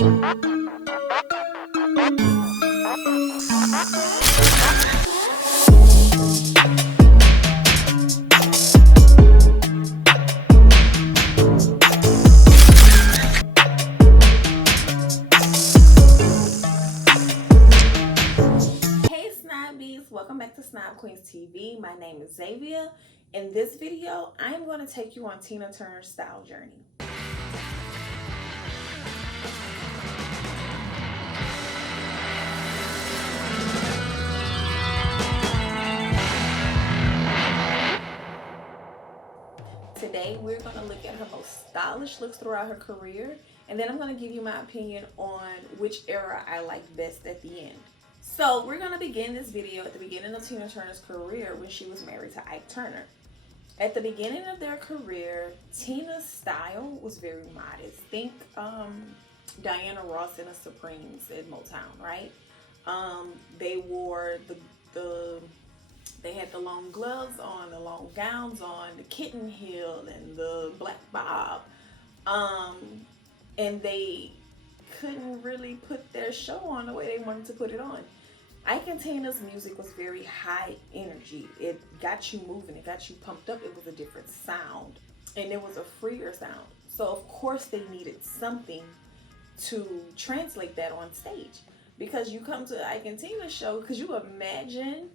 Welcome back to Snob Queens TV. My name is Xavier. In this video, I am going to take you on Tina Turner's style journey. Today, we're going to look at her most stylish looks throughout her career, and then I'm going to give you my opinion on which era I like best at the end. So we're going to begin this video at the beginning of Tina Turner's career when she was married to Ike Turner. At the beginning of their career, Tina's style was very modest. Think Diana Ross and the Supremes at Motown, right? They wore they had the long gloves on, the long gowns on, the kitten heel and the black bob. And they couldn't really put their show on the way they wanted to put it on. Ike and Tina's music was very high energy. It got you moving, it got you pumped up. It was a different sound, and it was a freer sound. So of course they needed something to translate that on stage. Because you come to Ike and Tina's show, because you imagine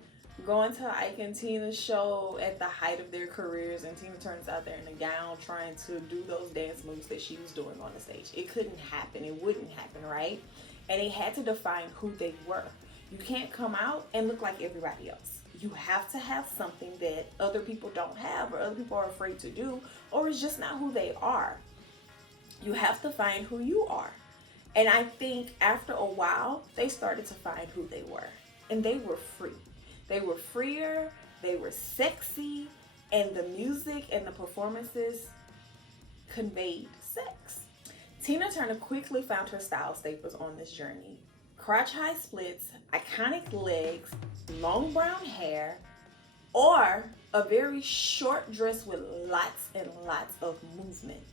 going to Ike and Tina's show at the height of their careers, and Tina Turner's out there in a gown trying to do those dance moves that she was doing on the stage. It couldn't happen. It wouldn't happen, right? And they had to define who they were. You can't come out and look like everybody else. You have to have something that other people don't have, or other people are afraid to do, or it's just not who they are. You have to find who you are. And I think after a while, they started to find who they were. And they were free. They were freer, they were sexy, and the music and the performances conveyed sex. Tina Turner quickly found her style staples on this journey. Crotch-high splits, iconic legs, long brown hair, or a very short dress with lots and lots of movement.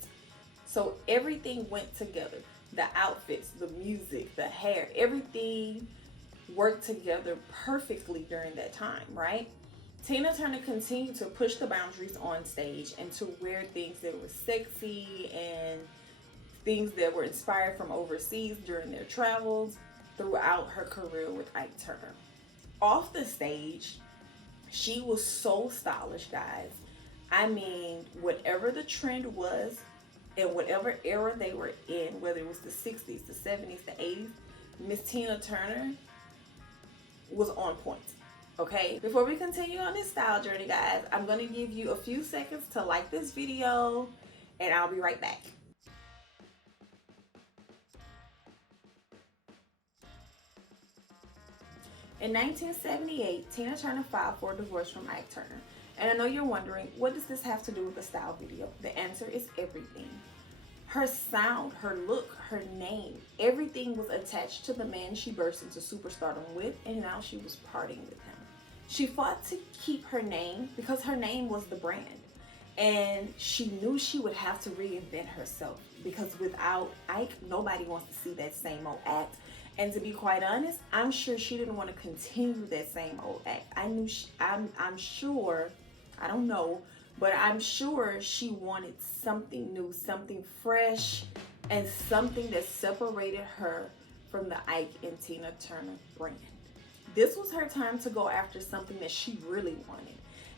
So everything went together. The outfits, the music, the hair, everything worked together perfectly during that time, right? Tina Turner continued to push the boundaries on stage and to wear things that were sexy and things that were inspired from overseas during their travels throughout her career with Ike Turner. Off the stage, she was so stylish, guys. I mean, whatever the trend was and whatever era they were in, whether it was the 60s, the 70s, the 80s, Miss Tina Turner was on point. Okay, before we continue on this style journey, guys, I'm going to give you a few seconds to like this video, and I'll be right back. In 1978, Tina Turner filed for a divorce from Ike Turner. And I know you're wondering, what does this have to do with the style video? The answer is everything. Her sound, her look, her name, everything was attached to the man she burst into superstardom with, and now she was parting with him. She fought to keep her name because her name was the brand. And she knew she would have to reinvent herself, because without Ike, nobody wants to see that same old act. And to be quite honest, I'm sure she didn't want to continue that same old act. I'm sure, I don't know, but I'm sure she wanted something new, something fresh, and something that separated her from the Ike and Tina Turner brand. This was her time to go after something that she really wanted.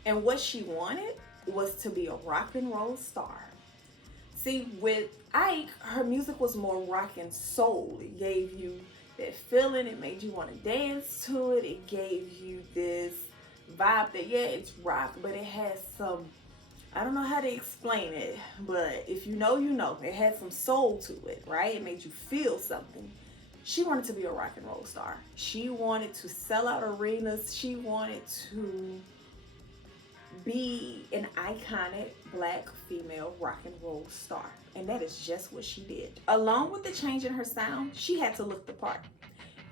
And what she wanted was to be a rock and roll star. See, with Ike, her music was more rock and soul. It gave you that feeling, it made you want to dance to it. It gave you this vibe that, yeah, it's rock, but it has some, I don't know how to explain it, but if you know, you know. It had some soul to it, right? It made you feel something. She wanted to be a rock and roll star. She wanted to sell out arenas. She wanted to be an iconic black female rock and roll star. And that is just what she did. Along with the change in her sound, she had to look the part.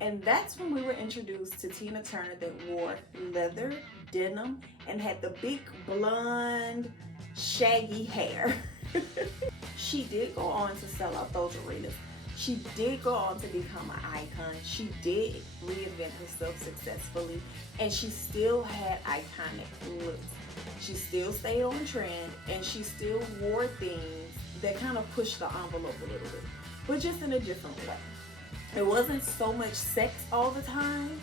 And that's when we were introduced to Tina Turner that wore leather, denim, and had the big blonde, shaggy hair. She did go on to sell out those arenas. She did go on to become an icon. She did reinvent herself successfully, and she still had iconic looks. She still stayed on trend, and she still wore things that kind of pushed the envelope a little bit, but just in a different way. It wasn't so much sex all the time,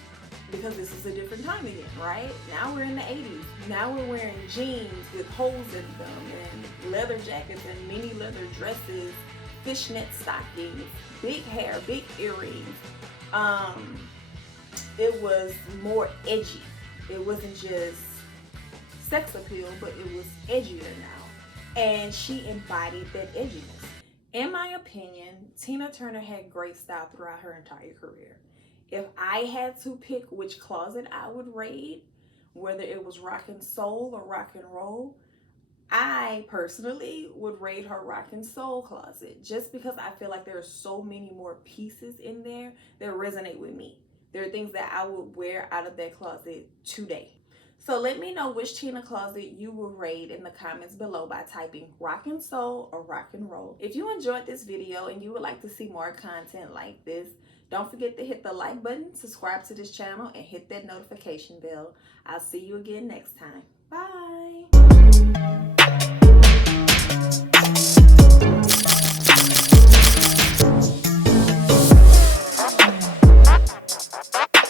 because this is a different time again, right? Now we're in the 80s. Now we're wearing jeans with holes in them and leather jackets and mini leather dresses, fishnet stockings, big hair, big earrings. It was more edgy. It wasn't just sex appeal, but it was edgier now. And she embodied that edginess. In my opinion, Tina Turner had great style throughout her entire career. If I had to pick which closet I would raid, whether it was rock and soul or rock and roll, I personally would raid her rock and soul closet, just because I feel like there are so many more pieces in there that resonate with me. There are things that I would wear out of that closet today. So let me know which Tina closet you will raid in the comments below by typing rock and soul or rock and roll. If you enjoyed this video and you would like to see more content like this, don't forget to hit the like button, subscribe to this channel, and hit that notification bell. I'll see you again next time. Bye.